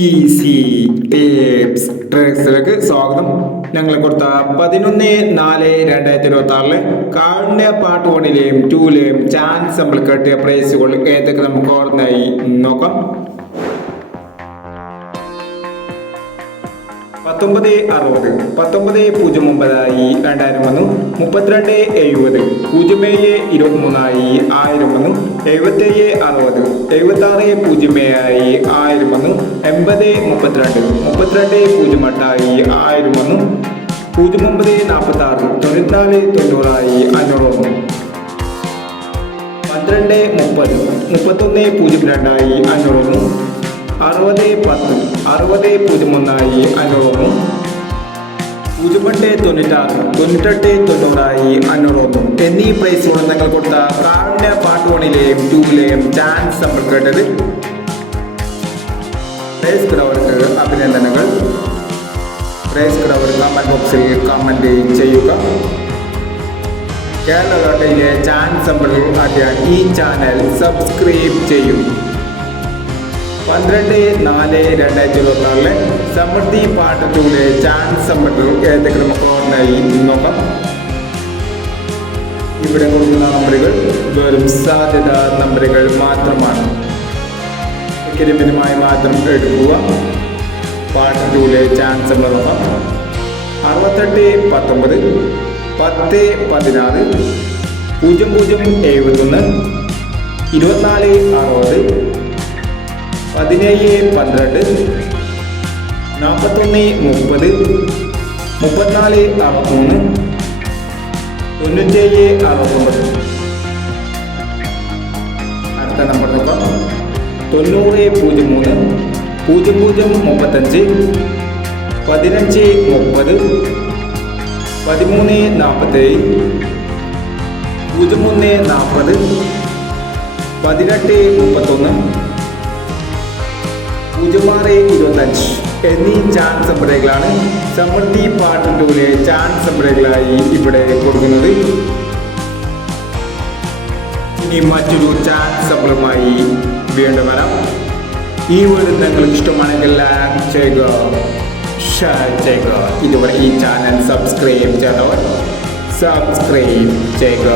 Easy tips ട്രിക്സിലേക്ക് സ്വാഗതം. ഞങ്ങൾ കൊടുത്ത 11/4/2026 കാരുണ്യ പാർട്ട് 1ലെയും 2ലെയും ചാൻസ് നമ്മൾ കിട്ടിയ പ്രൈസുകൾ ഏതൊക്കെ നമുക്ക് ഓർമ്മയായി നോക്കാം. 1960 1909 2000 വന്നു. 3270 0723 1000 വന്നു. 7760 7607 1000 വന്നു. 8032 3208 1000 വന്നു. 0946 9490 500 വന്നു. 1230 3102 500 വന്നു. 6010 6001 500 വന്നു. 0896 9890 500 വന്നു. എന്നീ പ്രൈസുകൾ നിങ്ങൾ കൊടുത്ത കാരുണ്യ പാർട്ട് 1ലെയും 2ലെയും ചാൻസ് നമ്മൾ കേട്ടത്. പ്രൈസ് കിടവർക്ക് അഭിനന്ദനങ്ങൾ. പ്രൈസ് കിടവർ കമന്റ് ബോക്സിൽ കമന്റ് ചെയ്യുക. കേരളത്തിലെ ചാൻസ് നമ്മൾ അറിയാൻ ഈ ചാനൽ സബ്സ്ക്രൈബ് ചെയ്യും. 12/4/2026 സമൃദ്ധി പാർട്ട് 2ലെ ചാൻസ് നമ്പർ ഏതൊക്കെ നമുക്ക് ഓർമ്മയായി നോക്കാം. ഇവിടെ കൊടുക്കുന്ന നമ്പറുകൾ വെറും സാധ്യത നമ്പറുകൾ മാത്രമാണ്. മായി മാത്രം എടുക്കുക. പാർട്ട് 2ലെ ചാൻസ് നമ്പർ നോക്കാം. 6819 1016 0071 2460 1712 4130 3463 9769. അടുത്ത നമ്പർ നോക്കാം. 9003 0035 1530 1347 0340 1831 0625 എന്നീ ചാൻസ് നമ്പറുകളാണ് സമൃദ്ധി പാർട്ട് 2ലെ ചാൻസ് നമ്പറുകളായി ഇവിടെ കൊടുക്കുന്നത്. ഇനി മറ്റൊരു ചാൻസ് നമ്പറുമായി വീണ്ടും വരാം. ഈ വീഡിയോ നിങ്ങൾക്ക് ഇഷ്ടമാണെങ്കിൽ ലൈക്ക് ചെയ്യുക, ഷെയർ ചെയ്യുക. ഇതുവരെ ഈ ചാനൽ സബ്സ്ക്രൈബ് ചെയ്തവർ സബ്സ്ക്രൈബ് ചെയ്യുക.